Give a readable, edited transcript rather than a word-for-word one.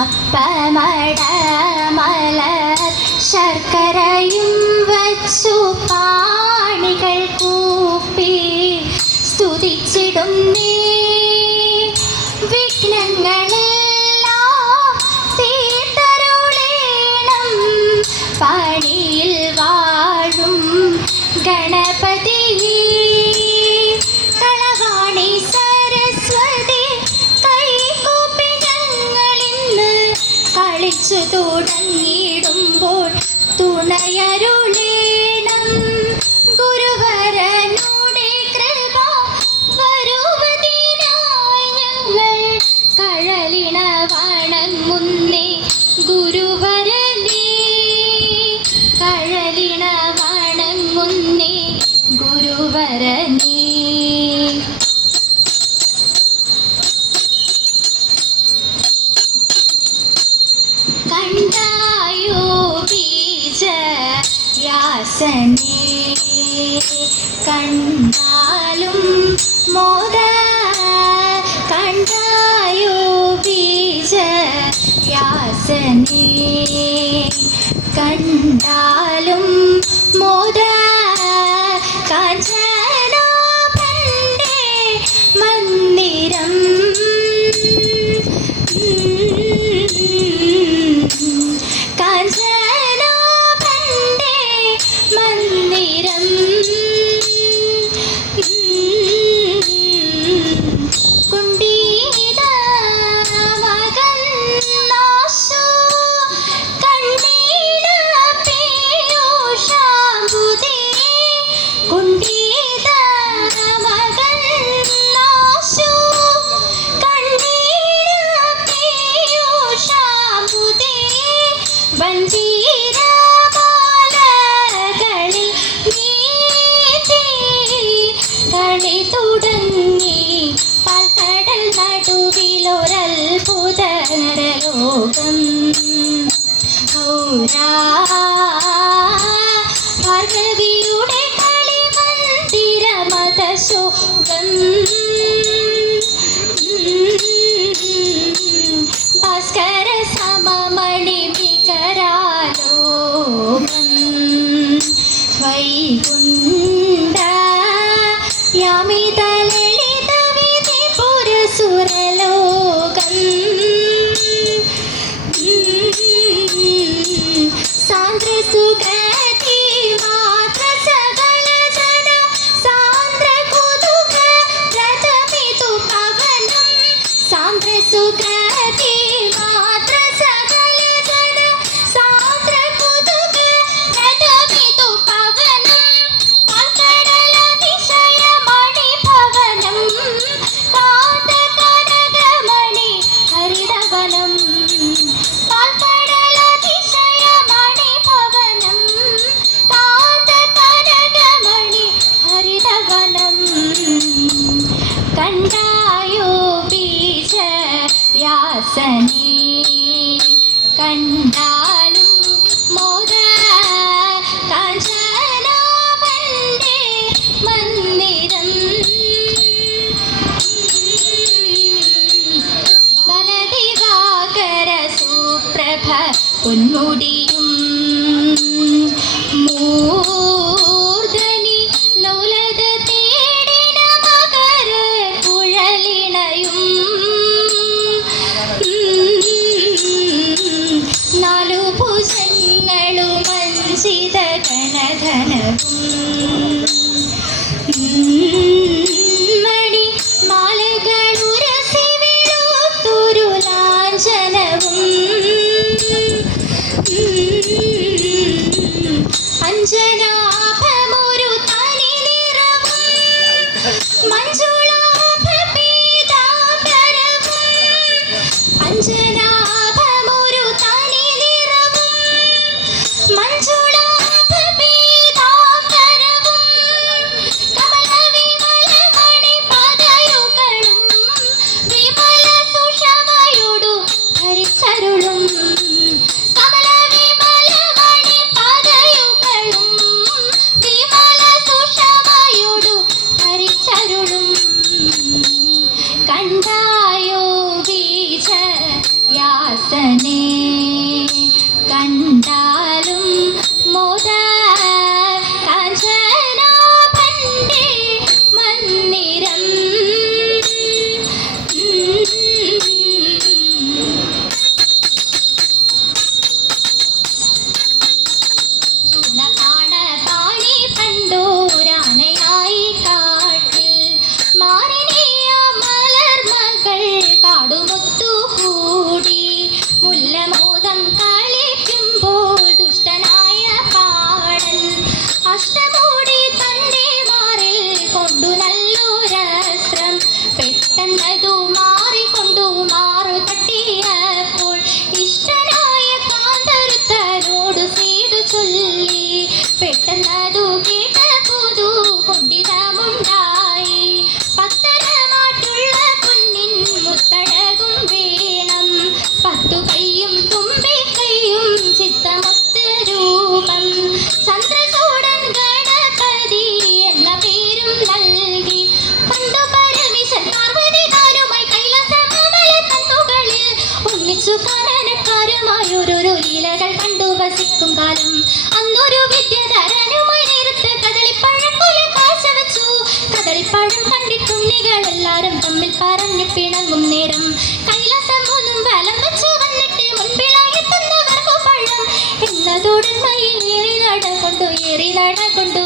അപ്പമടമലർ ശർക്കരയും വച്ചു പാണികൾ കൂപ്പി സ്തുതിച്ചിടുന്നേ. വിഘ്നങ്ങളെല്ലാം തീർത്തരുളേണം പണിയിൽ വാഴും ഗണപതിയേ. കളവാണി സരസ്വതി കൈകൂപ്പി ഞങ്ങളിന്ന് കളിച്ചു തുടങ്ങിയിടുമ്പോൾ തുണയരുളേണം. ഗുരുവരനുടെ കൃപ വരുവതിനായി ഞങ്ങൾ കഴലിണ വണങ്ങുന്നേ. ഗുരുവരനേ കഴലിണ വണങ്ങുന്നേ. ഗുരുവരനേ. കണ്ടായോ ബീജവ്യാസനേ കണ്ടാലും മോദ. കണ്ടായോ ബീജവ്യാസനേ കണ്ടാലും മോദ. കാഞ്ചനാഭന്റെ മന്ദിരം കാഞ്ചനാഭന്റെ മന്ദിരം കുണ്ടീത മകന്നാശു കണ്ണീട പീയൂഷാംബുദേ. കുണ്ടീത മകന്നാശു കണ്ണീട പീയൂഷാംബുദേ. വഞ്ചീരമാലകളിൽ നീതി കളി തുടങ്ങി പാൽക്കടൽ നടുവിലൊരത്ഭുത നരലോകം. ഭാർഗവിയുടെ കളിമന്ദിരമതശോകം. ഭാസ്കര സമമണി വികരാലോകം. വൈകുണ്ഠ യാമിത ലളിത വിധി പുരസുരലോകം. സാന്ദ്ര സുഗതി മാത്ര സകല ജന സാന്ദ്ര കുതുക രഥമിതു പവനം. സാന്ദ്ര സുഗതി മാത്ര സകല ജന സാന്ദ്ര കുതുക രഥമിതു പവനം. പാൽക്കടലതിശയമണി ഭവനം കാന്ത കനകമണി ഹരിതവനം. പാൽക്കടലതിശയമണി ഭവനം കാന്ത കനകമണി ഹരിതവനം. കണ്ടായോ ബീജവ്യാസനേ കണ്ടാലും മോദ. കാഞ്ചനാഭന്റെ മന്ദിരം ബലദിവാകര സുപ്രഭ പൊന്മുടിയും മൂർധനി ലോലത തേടിന മകര കുഴലിണയും. നാലു ഭുജങ്ങളും അഞ്ചിത ഗണധനവും മണി മാലകളുരസി വിളുത്തൊരു ലാഞ്ചനവും. അഞ്ജനാഭമൊരു തനി നിറവും മഞ്ജുളാഭ പീതാംബരവും. അഞ്ജനാഭമൊരു തനി നിറവും മഞ്ജുളാഭ പീതാംബരവും. കമല വിമല മണി പദയുകളും വിമല സുഷമയോടു ധരിച്ചരുളും. കമല വിമല മണി പദയുകളും വിമല സുഷമയോടു ധരിച്ചരുളും. കണ്ടായോ ബീജവ്യാസനേ കാനനക്കാരുമായോരോരോ ലീലകൾ കണ്ടു വസിക്കും കാലം. അന്നൊരു വിദ്യാധരനുമായി നേരത്ത് കദളിപ്പഴക്കൊല കാഴ്ചവെച്ചു. കദളിപ്പഴം കണ്ടിട്ടുണ്ണികളെല്ലാരും തമ്മിൽ പറഞ്ഞു പിണങ്ങും നേരം കൈലാസം മൂന്നും വലം വെച്ചു വന്നിട്ട് മുൻപിലായെത്തുന്നവർക്കു പഴം എന്നതോടും മയിൽ ഏറി നടകൊണ്ടു